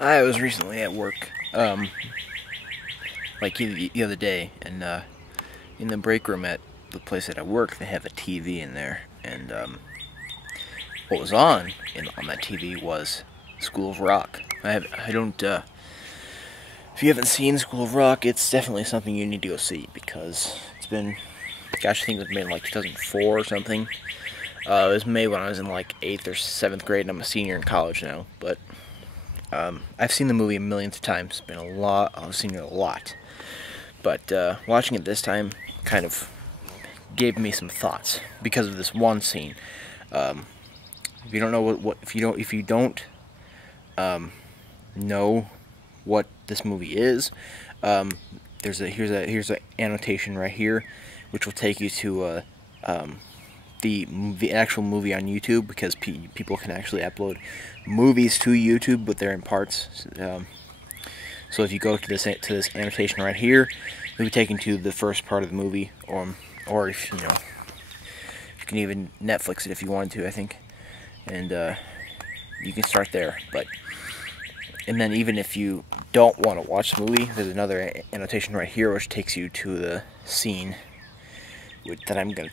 I was recently at work, like the other day, and in the break room at the place that I work, they have a TV in there, and what was on that TV was School of Rock. I don't. If you haven't seen School of Rock, it's definitely something you need to go see because it's been, gosh, I think it was made in like 2004 or something. It was made when I was in like 8th or 7th grade, and I'm a senior in college now, but. I've seen the movie millions of times. It's been a lot. I've seen it a lot, but watching it this time kind of gave me some thoughts because of this one scene. If you don't know if you don't know what this movie is, here's an annotation right here, which will take you to the actual movie on YouTube, because people can actually upload movies to YouTube, but they're in parts. So if you go to this annotation right here, you'll be taken to the first part of the movie, or if you can even Netflix it if you wanted to, I think, and you can start there. And then even if you don't want to watch the movie, there's another annotation right here which takes you to the scene that I'm gonna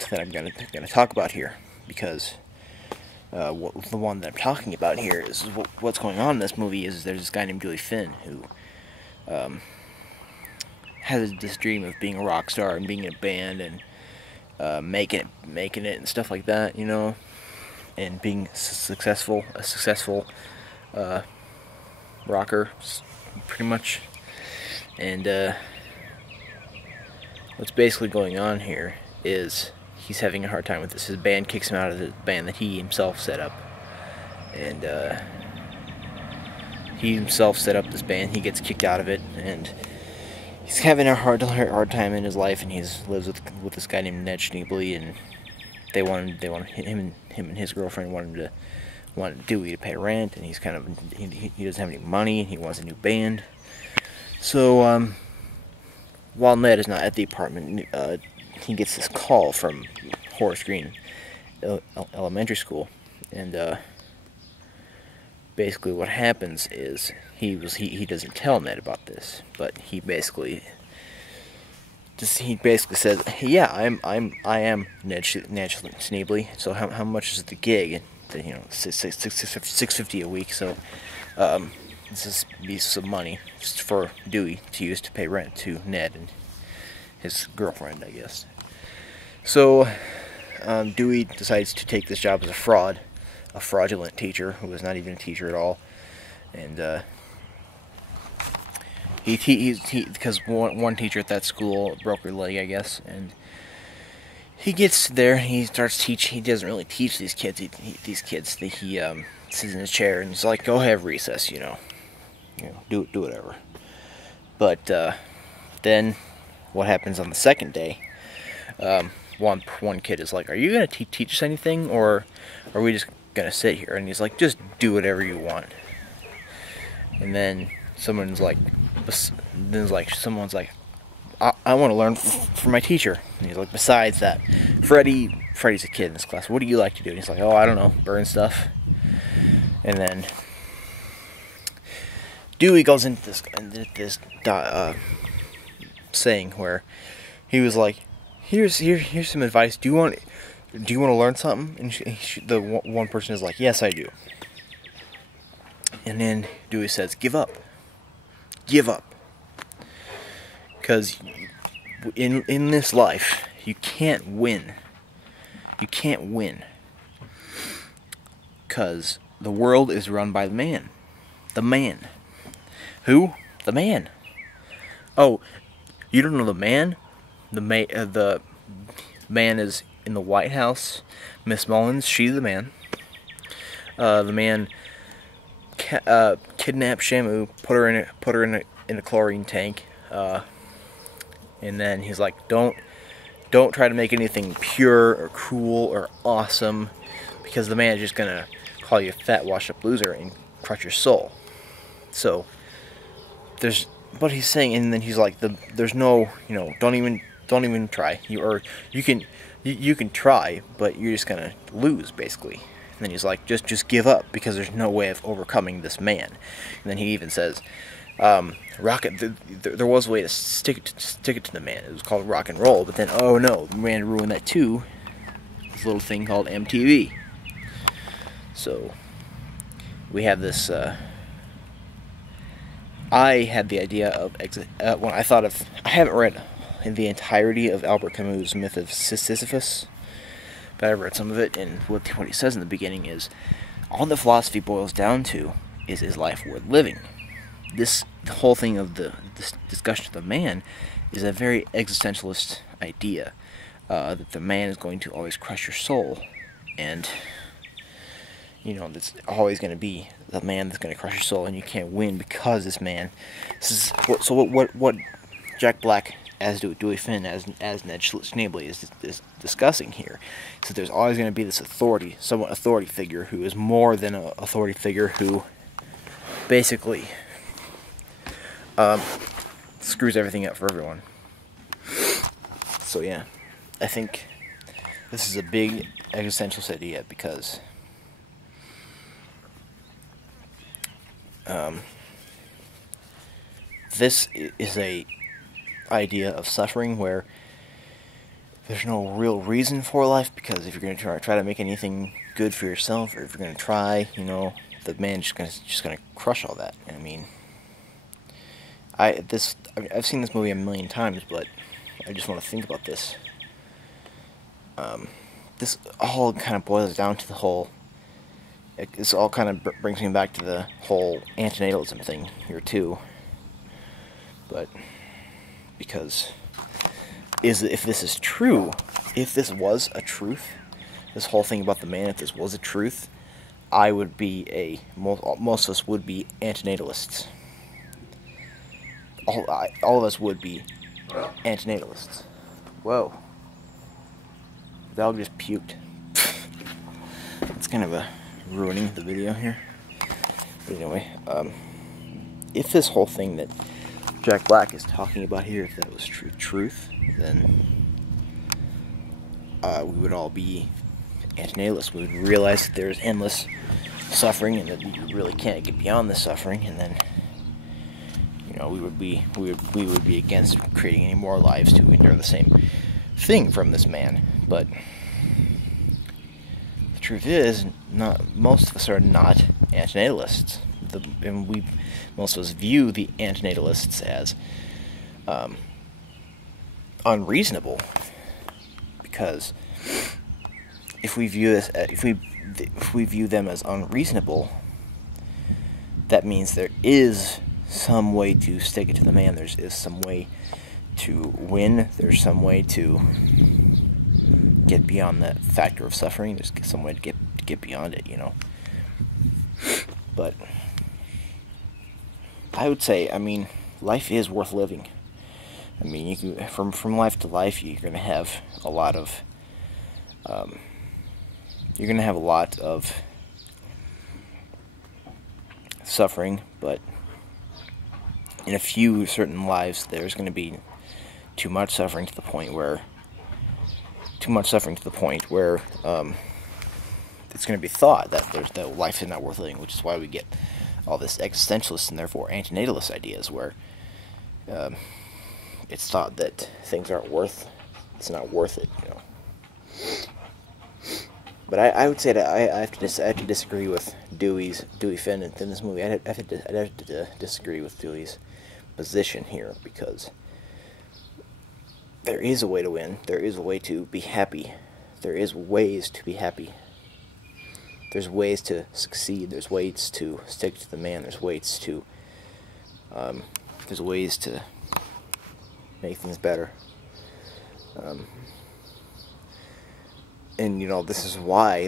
talk about here, because the one that I'm talking about here is what's going on in this movie. Is there's this guy named Dewey Finn who has this dream of being a rock star and being in a band and making it and stuff like that, and being a successful rocker, pretty much. And what's basically going on here is he's having a hard time with this. His band kicks him out of the band that he himself set up, and he himself set up this band. He gets kicked out of it, and he's having a hard time in his life. And he lives with this guy named Ned Schneebly, and they want him and his girlfriend want Dewey to pay rent, and he doesn't have any money, and he wants a new band. So while Ned is not at the apartment, he gets this call from Horace Green Elementary School, and basically what happens is he doesn't tell Ned about this, but he basically says, hey, yeah, I am Ned Schneebly. So how much is the gig? And $650 a week. So this is some money just for Dewey to use to pay rent to Ned and his girlfriend, I guess. So Dewey decides to take this job as a fraudulent teacher who is not even a teacher at all, and because one teacher at that school broke her leg, I guess, and he gets there. He starts teaching. He doesn't really teach these kids. He sits in his chair and he's like, "Go have recess, do whatever." But then what happens on the second day? One kid is like, "Are you gonna teach us anything, or are we just gonna sit here?" And he's like, "Just do whatever you want." And then someone's like, I want to learn from my teacher. And he's like, "Besides that, Freddy's a kid in this class. What do you like to do?" And he's like, "Oh, I don't know, burn stuff." And then Dewey goes into this saying where he was like, "Here's some advice. Do you want to learn something?" And the one person is like, "Yes, I do." And then Dewey says, "Give up. Give up. Because in this life, you can't win. You can't win. Because the world is run by the man. The man. Who? The man. Oh, you don't know the man? The man is in the White House. Miss Mullins, she's the man. The man kidnapped Shamu, put her in a chlorine tank. And then he's like, don't try to make anything pure or cool or awesome, because the man is just gonna call you a fat, washed-up loser and crush your soul. So but he's saying, and then he's like, there's no, don't even try. You can try, but you're just gonna lose, basically. And then he's like, just give up, because there's no way of overcoming this man. And then he even says, there was a way to stick it to the man. It was called rock and roll, but then, oh no, the man ruined that too. This little thing called MTV. So we have this. I had the idea of when I thought of. I haven't read in the entirety of Albert Camus' Myth of Sisyphus, but I read some of it, and what he says in the beginning is, all that philosophy boils down to is life worth living? The whole thing of this discussion of the man is a very existentialist idea, that the man is going to always crush your soul, and that's always going to be the man that's going to crush your soul, and you can't win because this man. What Jack Black as Dewey Finn as Ned Schneebly is discussing here. So there's always going to be this somewhat authority figure who is more than an authority figure, who basically screws everything up for everyone. So yeah, I think this is a big existentialist idea, because this is a idea of suffering where there's no real reason for life, because if you're going to try to make anything good for yourself, or if you're going to try, the man's just going to crush all that. I mean, I've seen this movie a million times, but I just want to think about this. This all kind of boils down to the whole. This all kind of brings me back to the whole antinatalism thing here too. But because if this is true, if this was a truth, this whole thing about the man, if this was a truth, I would be most of us would be antinatalists. All of us would be antinatalists. Whoa. The dog just puked. It's kind of ruining the video here. But anyway, if this whole thing that Jack Black is talking about here, if that was truth, then we would all be antinatalists. We would realize that there's endless suffering, and that we really can't get beyond the suffering, and then we would be against creating any more lives to endure the same thing from this man. But the truth is, most of us are not antinatalists. Most of us view the antinatalists as unreasonable, because if we view them as unreasonable, that means there is some way to stick it to the man. There is some way to win. There's some way to get beyond that factor of suffering. There's some way to get beyond it, But I would say, life is worth living. You can, from life to life, you're going to have a lot of suffering, but in a few certain lives, there's going to be too much suffering to the point where it's going to be thought that life is not worth living, which is why we get all this existentialist and therefore antinatalist ideas, where it's thought that things it's not worth it, But I would say that I have to disagree with Dewey Finn in this movie. I'd have to disagree with Dewey's position here, because there is a way to win. There is a way to be happy. There is ways to be happy. There's ways to succeed. There's ways to stick to the man. There's ways to make things better. And this is why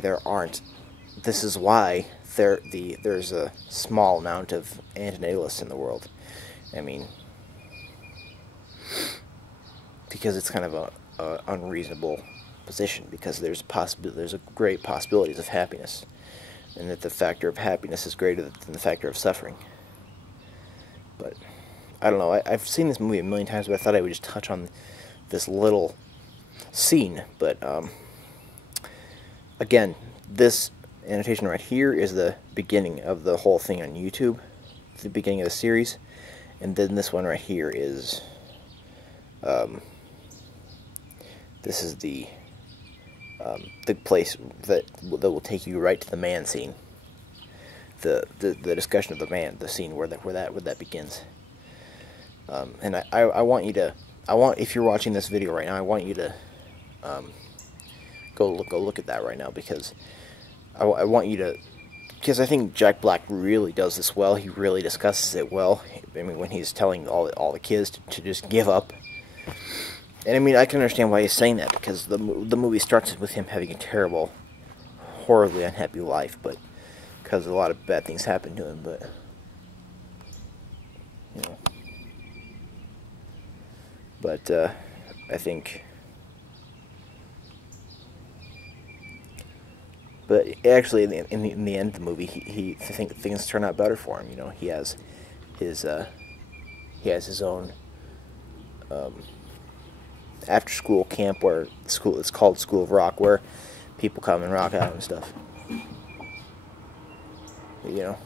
there's a small amount of antinatalists in the world. Because it's kind of a unreasonable position, because there's a great possibilities of happiness, and that the factor of happiness is greater than the factor of suffering. But I don't know. I've seen this movie a million times, but I thought I would just touch on this little scene. But again, this annotation right here is the beginning of the whole thing on YouTube, the beginning of the series, and then this one right here is, this is the place that will take you right to the man scene, the discussion of the man, the scene where that begins. And I want you to, if you're watching this video right now, I want you to go look at that right now, because I want you to, because I think Jack Black really does this well. He really discusses it well. I mean, when he's telling all the kids to just give up. And I mean, I can understand why he's saying that, because the movie starts with him having a terrible, horribly unhappy life, but because a lot of bad things happen to him. But you know, I think. But actually, in the end of the movie, I think things turn out better for him. You know, he has his own after school camp, where it's called School of Rock, where people come and rock out and stuff. You know.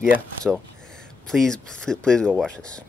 Yeah. So please go watch this.